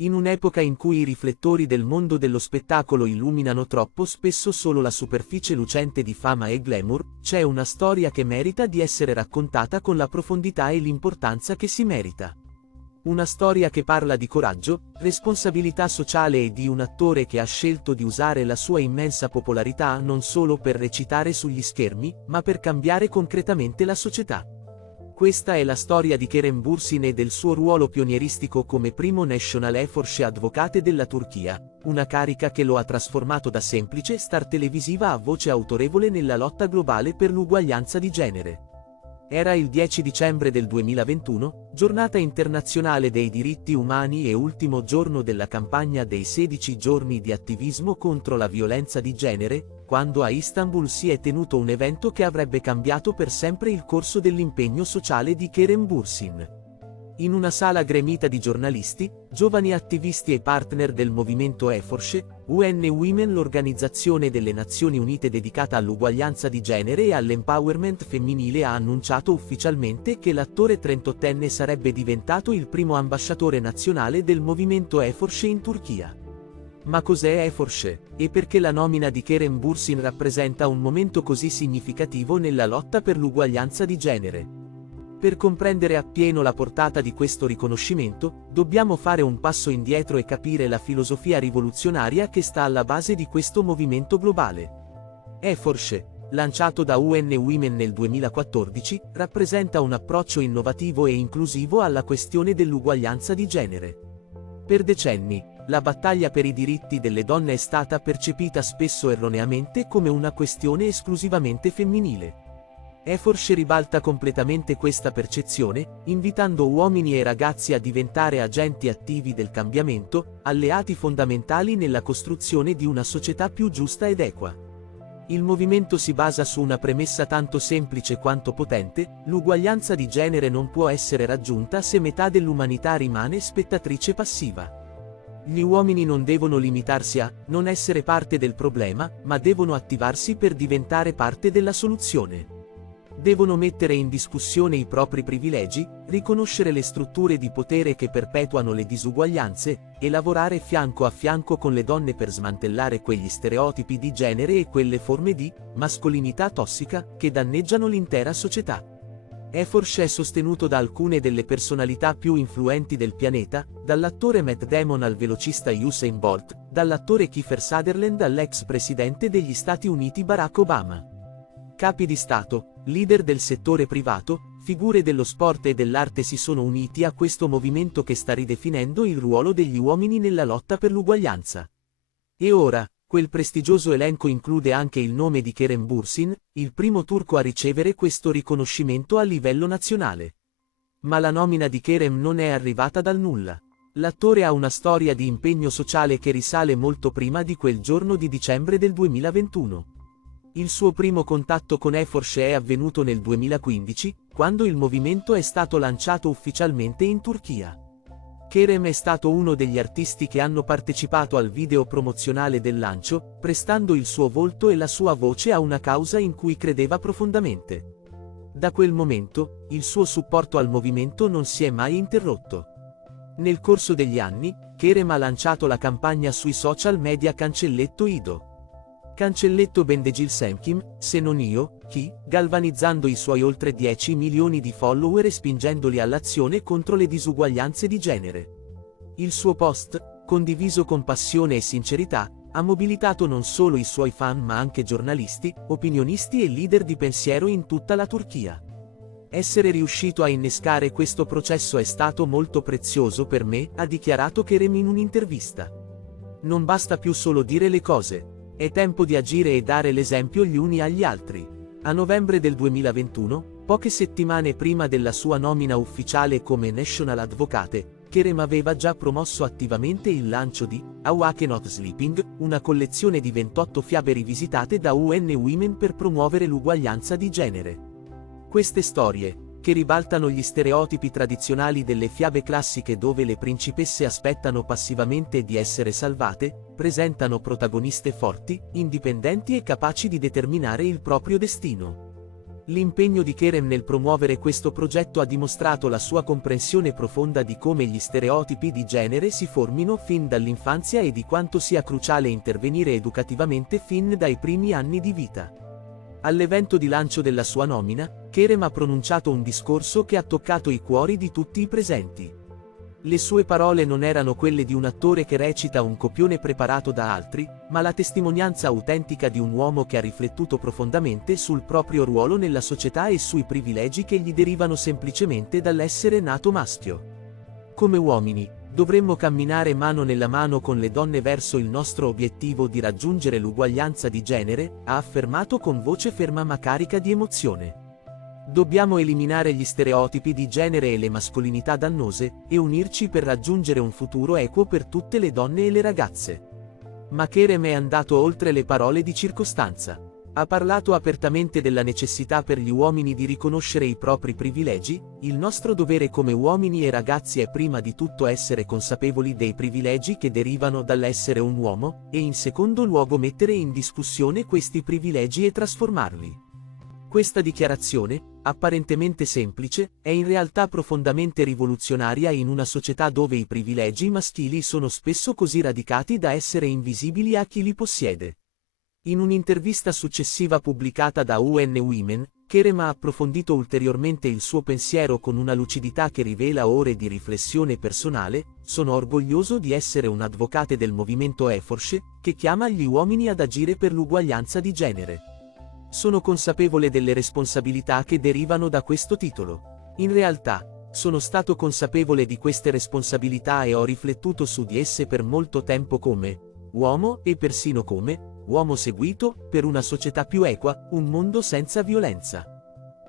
In un'epoca in cui i riflettori del mondo dello spettacolo illuminano troppo spesso solo la superficie lucente di fama e glamour, c'è una storia che merita di essere raccontata con la profondità e l'importanza che si merita. Una storia che parla di coraggio, responsabilità sociale e di un attore che ha scelto di usare la sua immensa popolarità non solo per recitare sugli schermi, ma per cambiare concretamente la società. Questa è la storia di Kerem Bürsin e del suo ruolo pionieristico come primo National Efforce Advocate della Turchia, una carica che lo ha trasformato da semplice star televisiva a voce autorevole nella lotta globale per l'uguaglianza di genere. Era il 10 dicembre del 2021, giornata internazionale dei diritti umani e ultimo giorno della campagna dei 16 giorni di attivismo contro la violenza di genere, quando a Istanbul si è tenuto un evento che avrebbe cambiato per sempre il corso dell'impegno sociale di Kerem Bürsin. In una sala gremita di giornalisti, giovani attivisti e partner del movimento Eforce, UN Women, l'organizzazione delle Nazioni Unite dedicata all'uguaglianza di genere e all'empowerment femminile, ha annunciato ufficialmente che l'attore 38enne sarebbe diventato il primo ambasciatore nazionale del movimento Eforce in Turchia. Ma cos'è Eforce? E perché la nomina di Kerem Bürsin rappresenta un momento così significativo nella lotta per l'uguaglianza di genere? Per comprendere appieno la portata di questo riconoscimento, dobbiamo fare un passo indietro e capire la filosofia rivoluzionaria che sta alla base di questo movimento globale. Eforce, lanciato da UN Women nel 2014, rappresenta un approccio innovativo e inclusivo alla questione dell'uguaglianza di genere. Per decenni, la battaglia per i diritti delle donne è stata percepita spesso erroneamente come una questione esclusivamente femminile. Eforce ribalta completamente questa percezione, invitando uomini e ragazzi a diventare agenti attivi del cambiamento, alleati fondamentali nella costruzione di una società più giusta ed equa. Il movimento si basa su una premessa tanto semplice quanto potente: l'uguaglianza di genere non può essere raggiunta se metà dell'umanità rimane spettatrice passiva. Gli uomini non devono limitarsi a non essere parte del problema, ma devono attivarsi per diventare parte della soluzione. Devono mettere in discussione i propri privilegi, riconoscere le strutture di potere che perpetuano le disuguaglianze, e lavorare fianco a fianco con le donne per smantellare quegli stereotipi di genere e quelle forme di mascolinità tossica che danneggiano l'intera società. Eforce è sostenuto da alcune delle personalità più influenti del pianeta, dall'attore Matt Damon al velocista Usain Bolt, dall'attore Kiefer Sutherland all'ex presidente degli Stati Uniti Barack Obama. Capi di Stato, leader del settore privato, figure dello sport e dell'arte si sono uniti a questo movimento che sta ridefinendo il ruolo degli uomini nella lotta per l'uguaglianza. E ora, quel prestigioso elenco include anche il nome di Kerem Bürsin, il primo turco a ricevere questo riconoscimento a livello nazionale. Ma la nomina di Kerem non è arrivata dal nulla. L'attore ha una storia di impegno sociale che risale molto prima di quel giorno di dicembre del 2021. Il suo primo contatto con Eforce è avvenuto nel 2015, quando il movimento è stato lanciato ufficialmente in Turchia. Kerem è stato uno degli artisti che hanno partecipato al video promozionale del lancio, prestando il suo volto e la sua voce a una causa in cui credeva profondamente. Da quel momento, il suo supporto al movimento non si è mai interrotto. Nel corso degli anni, Kerem ha lanciato la campagna sui social media Cancelletto Ido. Cancelletto Bendegil Semkim, se non io, chi, galvanizzando i suoi oltre 10 milioni di follower e spingendoli all'azione contro le disuguaglianze di genere. Il suo post, condiviso con passione e sincerità, ha mobilitato non solo i suoi fan ma anche giornalisti, opinionisti e leader di pensiero in tutta la Turchia. Essere riuscito a innescare questo processo è stato molto prezioso per me, ha dichiarato Kerem in un'intervista. Non basta più solo dire le cose. È tempo di agire e dare l'esempio gli uni agli altri. A novembre del 2021, poche settimane prima della sua nomina ufficiale come National Advocate, Kerem aveva già promosso attivamente il lancio di Awake Not Sleeping, una collezione di 28 fiabe rivisitate da UN Women per promuovere l'uguaglianza di genere. Queste storie, che ribaltano gli stereotipi tradizionali delle fiabe classiche dove le principesse aspettano passivamente di essere salvate, presentano protagoniste forti, indipendenti e capaci di determinare il proprio destino. L'impegno di Kerem nel promuovere questo progetto ha dimostrato la sua comprensione profonda di come gli stereotipi di genere si formino fin dall'infanzia e di quanto sia cruciale intervenire educativamente fin dai primi anni di vita. All'evento di lancio della sua nomina, Kerem ha pronunciato un discorso che ha toccato i cuori di tutti i presenti. Le sue parole non erano quelle di un attore che recita un copione preparato da altri, ma la testimonianza autentica di un uomo che ha riflettuto profondamente sul proprio ruolo nella società e sui privilegi che gli derivano semplicemente dall'essere nato maschio. Come uomini, dovremmo camminare mano nella mano con le donne verso il nostro obiettivo di raggiungere l'uguaglianza di genere, ha affermato con voce ferma ma carica di emozione. Dobbiamo eliminare gli stereotipi di genere e le mascolinità dannose, e unirci per raggiungere un futuro equo per tutte le donne e le ragazze. Ma Kerem è andato oltre le parole di circostanza. Ha parlato apertamente della necessità per gli uomini di riconoscere i propri privilegi. Il nostro dovere come uomini e ragazzi è prima di tutto essere consapevoli dei privilegi che derivano dall'essere un uomo, e in secondo luogo mettere in discussione questi privilegi e trasformarli. Questa dichiarazione, apparentemente semplice, è in realtà profondamente rivoluzionaria in una società dove i privilegi maschili sono spesso così radicati da essere invisibili a chi li possiede. In un'intervista successiva pubblicata da UN Women, Kerem ha approfondito ulteriormente il suo pensiero con una lucidità che rivela ore di riflessione personale. Sono orgoglioso di essere un advocate del movimento Eforce, che chiama gli uomini ad agire per l'uguaglianza di genere. Sono consapevole delle responsabilità che derivano da questo titolo. In realtà, sono stato consapevole di queste responsabilità e ho riflettuto su di esse per molto tempo come uomo e persino come uomo seguito per una società più equa, un mondo senza violenza.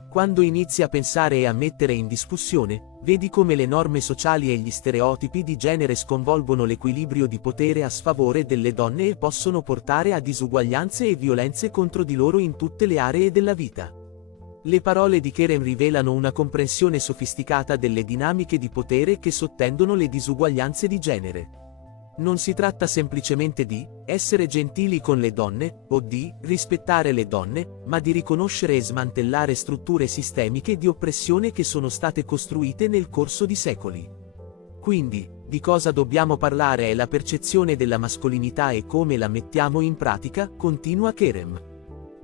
Quando inizi a pensare e a mettere in discussione, vedi come le norme sociali e gli stereotipi di genere sconvolgono l'equilibrio di potere a sfavore delle donne e possono portare a disuguaglianze e violenze contro di loro in tutte le aree della vita. Le parole di Kerem rivelano una comprensione sofisticata delle dinamiche di potere che sottendono le disuguaglianze di genere. Non si tratta semplicemente di essere gentili con le donne, o di rispettare le donne, ma di riconoscere e smantellare strutture sistemiche di oppressione che sono state costruite nel corso di secoli. Quindi, di cosa dobbiamo parlare è la percezione della mascolinità e come la mettiamo in pratica, continua Kerem.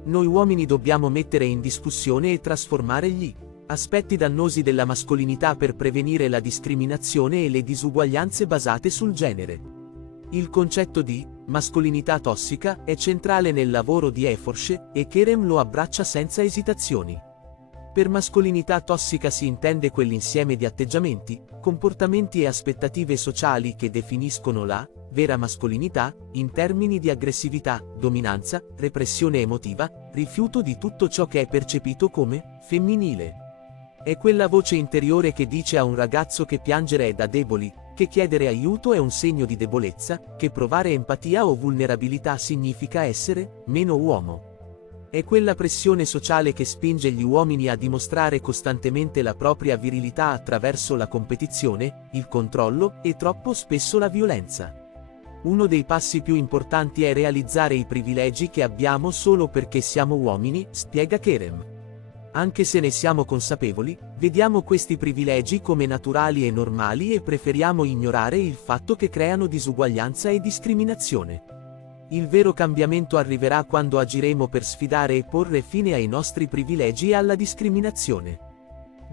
Noi uomini dobbiamo mettere in discussione e trasformare gli aspetti dannosi della mascolinità per prevenire la discriminazione e le disuguaglianze basate sul genere. Il concetto di mascolinità tossica è centrale nel lavoro di Eforce, e Kerem lo abbraccia senza esitazioni. Per mascolinità tossica si intende quell'insieme di atteggiamenti, comportamenti e aspettative sociali che definiscono la vera mascolinità, in termini di aggressività, dominanza, repressione emotiva, rifiuto di tutto ciò che è percepito come femminile. È quella voce interiore che dice a un ragazzo che piangere è da deboli, che chiedere aiuto è un segno di debolezza, che provare empatia o vulnerabilità significa essere meno uomo. È quella pressione sociale che spinge gli uomini a dimostrare costantemente la propria virilità attraverso la competizione, il controllo e troppo spesso la violenza. Uno dei passi più importanti è realizzare i privilegi che abbiamo solo perché siamo uomini, spiega Kerem. Anche se ne siamo consapevoli, vediamo questi privilegi come naturali e normali e preferiamo ignorare il fatto che creano disuguaglianza e discriminazione. Il vero cambiamento arriverà quando agiremo per sfidare e porre fine ai nostri privilegi e alla discriminazione.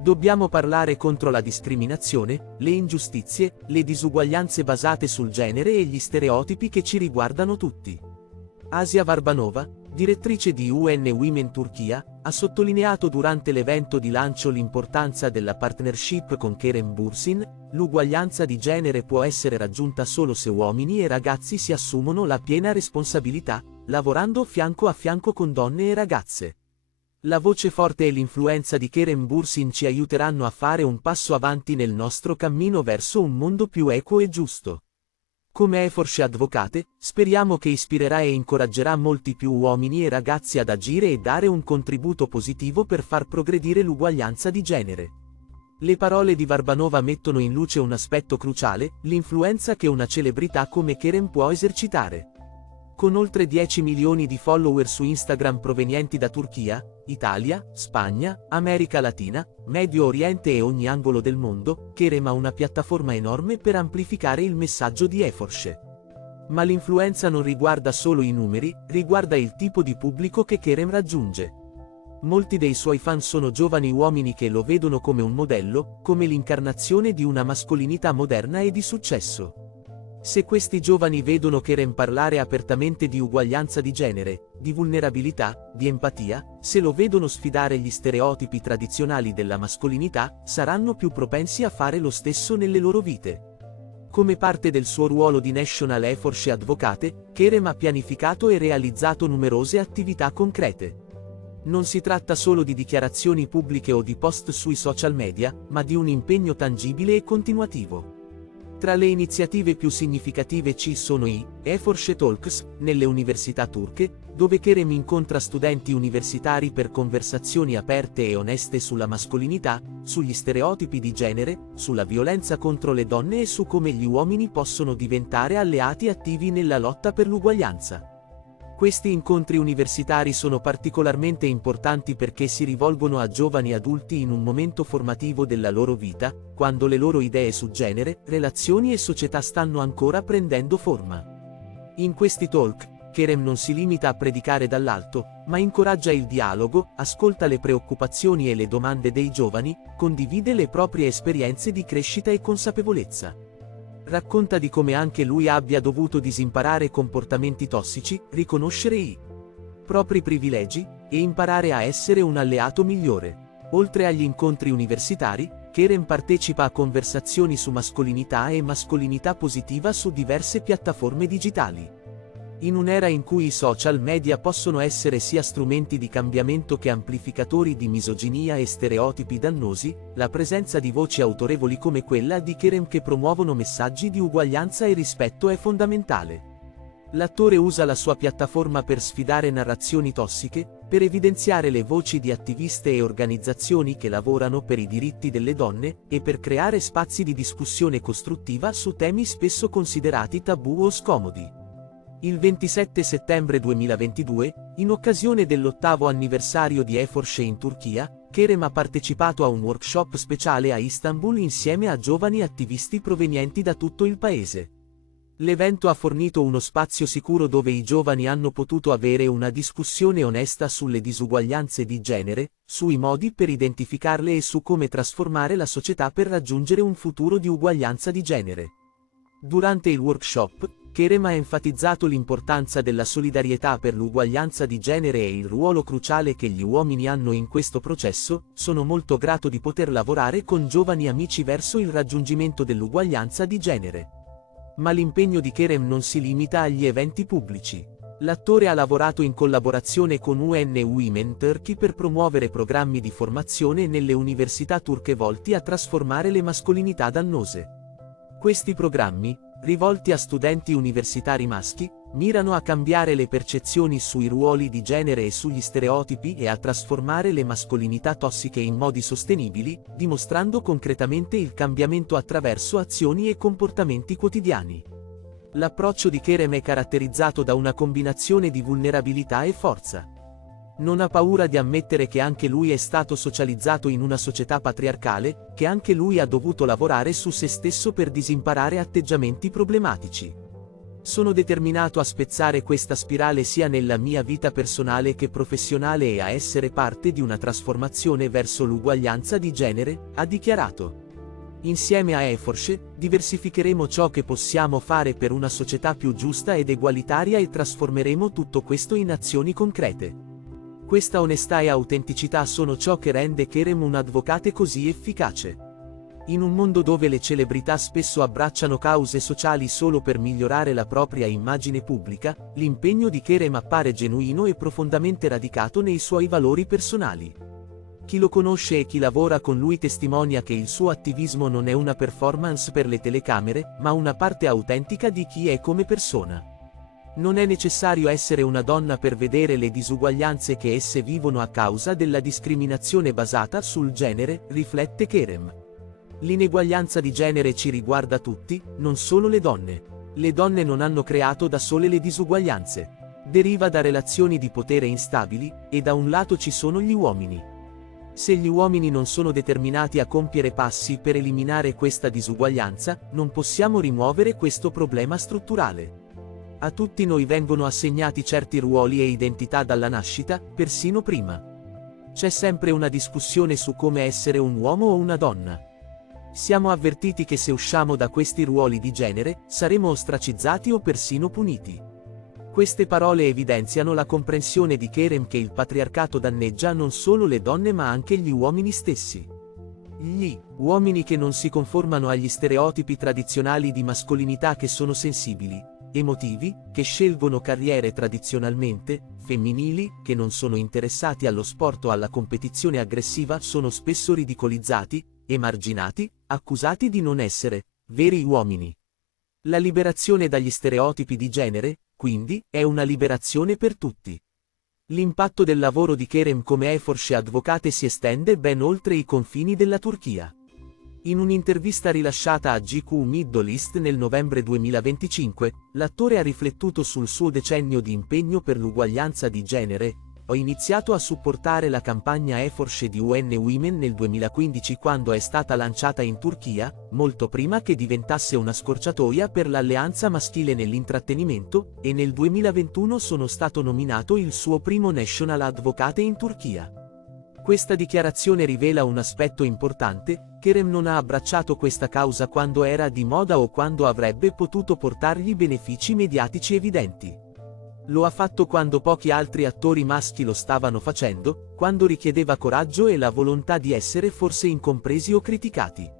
Dobbiamo parlare contro la discriminazione, le ingiustizie, le disuguaglianze basate sul genere e gli stereotipi che ci riguardano tutti. Asia Varbanova, direttrice di UN Women Turchia, ha sottolineato durante l'evento di lancio l'importanza della partnership con Kerem Bürsin. L'uguaglianza di genere può essere raggiunta solo se uomini e ragazzi si assumono la piena responsabilità, lavorando fianco a fianco con donne e ragazze. La voce forte e l'influenza di Kerem Bürsin ci aiuteranno a fare un passo avanti nel nostro cammino verso un mondo più equo e giusto. Come Eforce Advocate, speriamo che ispirerà e incoraggerà molti più uomini e ragazzi ad agire e dare un contributo positivo per far progredire l'uguaglianza di genere. Le parole di Varbanova mettono in luce un aspetto cruciale, l'influenza che una celebrità come Kerem può esercitare. Con oltre 10 milioni di follower su Instagram provenienti da Turchia, Italia, Spagna, America Latina, Medio Oriente e ogni angolo del mondo, Kerem ha una piattaforma enorme per amplificare il messaggio di Eforche. Ma l'influenza non riguarda solo i numeri, riguarda il tipo di pubblico che Kerem raggiunge. Molti dei suoi fan sono giovani uomini che lo vedono come un modello, come l'incarnazione di una mascolinità moderna e di successo. Se questi giovani vedono Kerem parlare apertamente di uguaglianza di genere, di vulnerabilità, di empatia, se lo vedono sfidare gli stereotipi tradizionali della mascolinità, saranno più propensi a fare lo stesso nelle loro vite. Come parte del suo ruolo di National Eforche Advocate, Kerem ha pianificato e realizzato numerose attività concrete. Non si tratta solo di dichiarazioni pubbliche o di post sui social media, ma di un impegno tangibile e continuativo. Tra le iniziative più significative ci sono i Eforche Talks, nelle università turche, dove Kerem incontra studenti universitari per conversazioni aperte e oneste sulla mascolinità, sugli stereotipi di genere, sulla violenza contro le donne e su come gli uomini possono diventare alleati attivi nella lotta per l'uguaglianza. Questi incontri universitari sono particolarmente importanti perché si rivolgono a giovani adulti in un momento formativo della loro vita, quando le loro idee su genere, relazioni e società stanno ancora prendendo forma. In questi talk, Kerem non si limita a predicare dall'alto, ma incoraggia il dialogo, ascolta le preoccupazioni e le domande dei giovani, condivide le proprie esperienze di crescita e consapevolezza. Racconta di come anche lui abbia dovuto disimparare comportamenti tossici, riconoscere i propri privilegi, e imparare a essere un alleato migliore. Oltre agli incontri universitari, Kerem partecipa a conversazioni su mascolinità e mascolinità positiva su diverse piattaforme digitali. In un'era in cui i social media possono essere sia strumenti di cambiamento che amplificatori di misoginia e stereotipi dannosi, la presenza di voci autorevoli come quella di Kerem che promuovono messaggi di uguaglianza e rispetto è fondamentale. L'attore usa la sua piattaforma per sfidare narrazioni tossiche, per evidenziare le voci di attiviste e organizzazioni che lavorano per i diritti delle donne, e per creare spazi di discussione costruttiva su temi spesso considerati tabù o scomodi. Il 27 settembre 2022, in occasione dell'8° anniversario di Eforche in Turchia, Kerem ha partecipato a un workshop speciale a Istanbul insieme a giovani attivisti provenienti da tutto il paese. L'evento ha fornito uno spazio sicuro dove i giovani hanno potuto avere una discussione onesta sulle disuguaglianze di genere, sui modi per identificarle e su come trasformare la società per raggiungere un futuro di uguaglianza di genere. Durante il workshop, Kerem ha enfatizzato l'importanza della solidarietà per l'uguaglianza di genere e il ruolo cruciale che gli uomini hanno in questo processo. Sono molto grato di poter lavorare con giovani amici verso il raggiungimento dell'uguaglianza di genere. Ma l'impegno di Kerem non si limita agli eventi pubblici. L'attore ha lavorato in collaborazione con UN Women Turkey per promuovere programmi di formazione nelle università turche volti a trasformare le mascolinità dannose. Questi programmi, rivolti a studenti universitari maschi, mirano a cambiare le percezioni sui ruoli di genere e sugli stereotipi e a trasformare le mascolinità tossiche in modi sostenibili, dimostrando concretamente il cambiamento attraverso azioni e comportamenti quotidiani. L'approccio di Kerem è caratterizzato da una combinazione di vulnerabilità e forza. Non ha paura di ammettere che anche lui è stato socializzato in una società patriarcale, che anche lui ha dovuto lavorare su se stesso per disimparare atteggiamenti problematici. Sono determinato a spezzare questa spirale sia nella mia vita personale che professionale e a essere parte di una trasformazione verso l'uguaglianza di genere, ha dichiarato. Insieme a Eforche, diversificheremo ciò che possiamo fare per una società più giusta ed egualitaria e trasformeremo tutto questo in azioni concrete. Questa onestà e autenticità sono ciò che rende Kerem un avvocate così efficace. In un mondo dove le celebrità spesso abbracciano cause sociali solo per migliorare la propria immagine pubblica, l'impegno di Kerem appare genuino e profondamente radicato nei suoi valori personali. Chi lo conosce e chi lavora con lui testimonia che il suo attivismo non è una performance per le telecamere, ma una parte autentica di chi è come persona. Non è necessario essere una donna per vedere le disuguaglianze che esse vivono a causa della discriminazione basata sul genere, riflette Kerem. L'ineguaglianza di genere ci riguarda tutti, non solo le donne. Le donne non hanno creato da sole le disuguaglianze. Deriva da relazioni di potere instabili, e da un lato ci sono gli uomini. Se gli uomini non sono determinati a compiere passi per eliminare questa disuguaglianza, non possiamo rimuovere questo problema strutturale. A tutti noi vengono assegnati certi ruoli e identità dalla nascita, persino prima. C'è sempre una discussione su come essere un uomo o una donna. Siamo avvertiti che se usciamo da questi ruoli di genere, saremo ostracizzati o persino puniti. Queste parole evidenziano la comprensione di Kerem che il patriarcato danneggia non solo le donne ma anche gli uomini stessi. Gli uomini che non si conformano agli stereotipi tradizionali di mascolinità, che sono sensibili, emotivi, che scelgono carriere tradizionalmente femminili, che non sono interessati allo sport o alla competizione aggressiva, sono spesso ridicolizzati, emarginati, accusati di non essere veri uomini. La liberazione dagli stereotipi di genere, quindi, è una liberazione per tutti. L'impatto del lavoro di Kerem come Eforsche Advocate si estende ben oltre i confini della Turchia. In un'intervista rilasciata a GQ Middle East nel novembre 2025, l'attore ha riflettuto sul suo decennio di impegno per l'uguaglianza di genere. Ho iniziato a supportare la campagna Eforsche di UN Women nel 2015 quando è stata lanciata in Turchia, molto prima che diventasse una scorciatoia per l'alleanza maschile nell'intrattenimento, e nel 2021 sono stato nominato il suo primo National Advocate in Turchia. Questa dichiarazione rivela un aspetto importante: Kerem non ha abbracciato questa causa quando era di moda o quando avrebbe potuto portargli benefici mediatici evidenti. Lo ha fatto quando pochi altri attori maschi lo stavano facendo, quando richiedeva coraggio e la volontà di essere forse incompresi o criticati.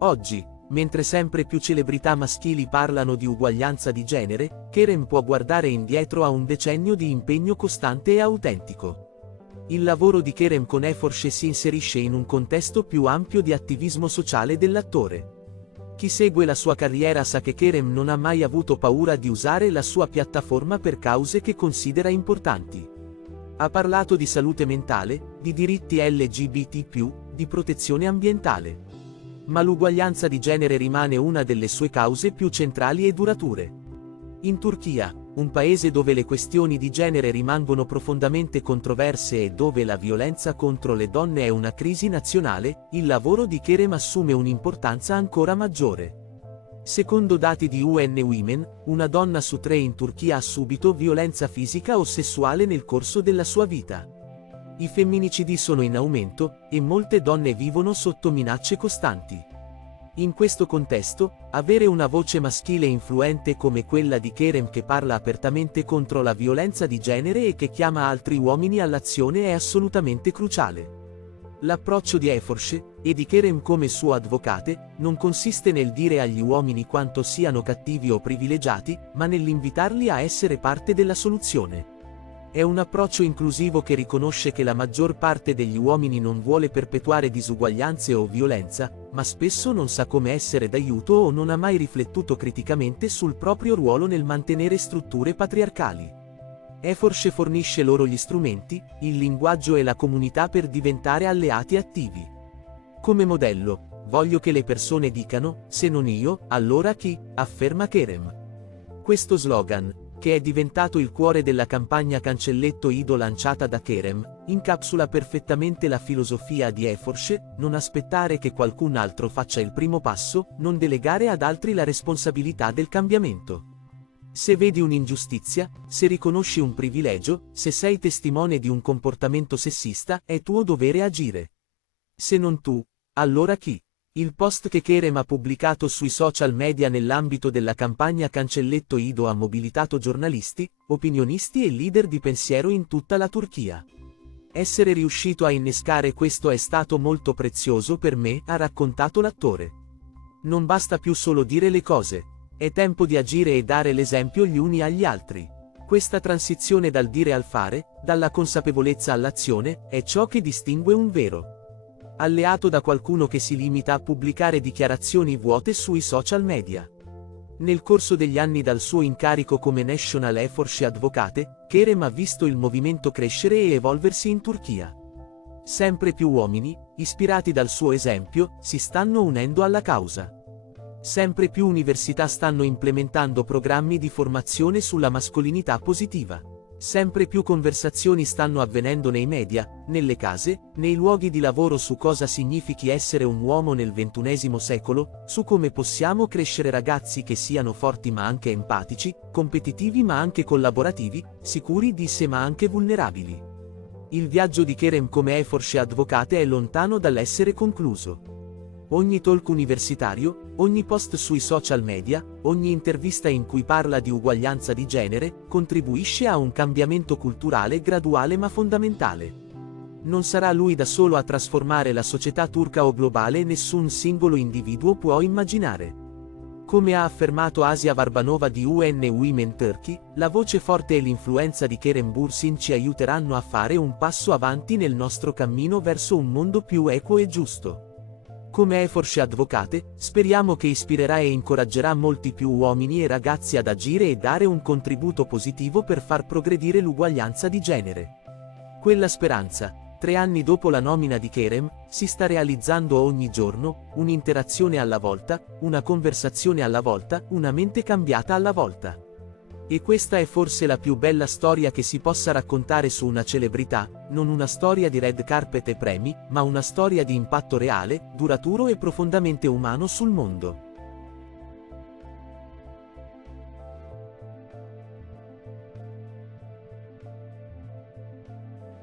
Oggi, mentre sempre più celebrità maschili parlano di uguaglianza di genere, Kerem può guardare indietro a un decennio di impegno costante e autentico. Il lavoro di Kerem con Eforsche si inserisce in un contesto più ampio di attivismo sociale dell'attore. Chi segue la sua carriera sa che Kerem non ha mai avuto paura di usare la sua piattaforma per cause che considera importanti. Ha parlato di salute mentale, di diritti LGBT+, di protezione ambientale. Ma l'uguaglianza di genere rimane una delle sue cause più centrali e durature. In Turchia, un paese dove le questioni di genere rimangono profondamente controverse e dove la violenza contro le donne è una crisi nazionale, il lavoro di Kerem assume un'importanza ancora maggiore. Secondo dati di UN Women, una donna su 3 in Turchia ha subito violenza fisica o sessuale nel corso della sua vita. I femminicidi sono in aumento, e molte donne vivono sotto minacce costanti. In questo contesto, avere una voce maschile influente come quella di Kerem che parla apertamente contro la violenza di genere e che chiama altri uomini all'azione è assolutamente cruciale. L'approccio di Eforsche, e di Kerem come suo advocate, non consiste nel dire agli uomini quanto siano cattivi o privilegiati, ma nell'invitarli a essere parte della soluzione. È un approccio inclusivo che riconosce che la maggior parte degli uomini non vuole perpetuare disuguaglianze o violenza, ma spesso non sa come essere d'aiuto o non ha mai riflettuto criticamente sul proprio ruolo nel mantenere strutture patriarcali. Eforsche fornisce loro gli strumenti, il linguaggio e la comunità per diventare alleati attivi. Come modello, voglio che le persone dicano, se non io, allora chi, afferma Kerem. Questo slogan, che è diventato il cuore della campagna Cancelletto Ido lanciata da Kerem, incapsula perfettamente la filosofia di Eforsche: non aspettare che qualcun altro faccia il primo passo, non delegare ad altri la responsabilità del cambiamento. Se vedi un'ingiustizia, se riconosci un privilegio, se sei testimone di un comportamento sessista, è tuo dovere agire. Se non tu, allora chi? Il post che Kerem ha pubblicato sui social media nell'ambito della campagna Cancelletto Ido ha mobilitato giornalisti, opinionisti e leader di pensiero in tutta la Turchia. Essere riuscito a innescare questo è stato molto prezioso per me, ha raccontato l'attore. Non basta più solo dire le cose, è tempo di agire e dare l'esempio gli uni agli altri. Questa transizione dal dire al fare, dalla consapevolezza all'azione, è ciò che distingue un vero alleato da qualcuno che si limita a pubblicare dichiarazioni vuote sui social media. Nel corso degli anni dal suo incarico come National Eforsche Advocate, Kerem ha visto il movimento crescere e evolversi in Turchia. Sempre più uomini, ispirati dal suo esempio, si stanno unendo alla causa. Sempre più università stanno implementando programmi di formazione sulla mascolinità positiva. Sempre più conversazioni stanno avvenendo nei media, nelle case, nei luoghi di lavoro su cosa significhi essere un uomo nel XXI secolo, su come possiamo crescere ragazzi che siano forti ma anche empatici, competitivi ma anche collaborativi, sicuri di sé ma anche vulnerabili. Il viaggio di Kerem come Eforce Advocate è lontano dall'essere concluso. Ogni talk universitario, ogni post sui social media, ogni intervista in cui parla di uguaglianza di genere, contribuisce a un cambiamento culturale graduale ma fondamentale. Non sarà lui da solo a trasformare la società turca o globale, nessun singolo individuo può immaginare. Come ha affermato Asia Varbanova di UN Women Turkey, la voce forte e l'influenza di Kerem Bürsin ci aiuteranno a fare un passo avanti nel nostro cammino verso un mondo più equo e giusto. Come Eforce Advocate, speriamo che ispirerà e incoraggerà molti più uomini e ragazzi ad agire e dare un contributo positivo per far progredire l'uguaglianza di genere. Quella speranza, 3 anni dopo la nomina di Kerem, si sta realizzando ogni giorno, un'interazione alla volta, una conversazione alla volta, una mente cambiata alla volta. E questa è forse la più bella storia che si possa raccontare su una celebrità, non una storia di red carpet e premi, ma una storia di impatto reale, duraturo e profondamente umano sul mondo.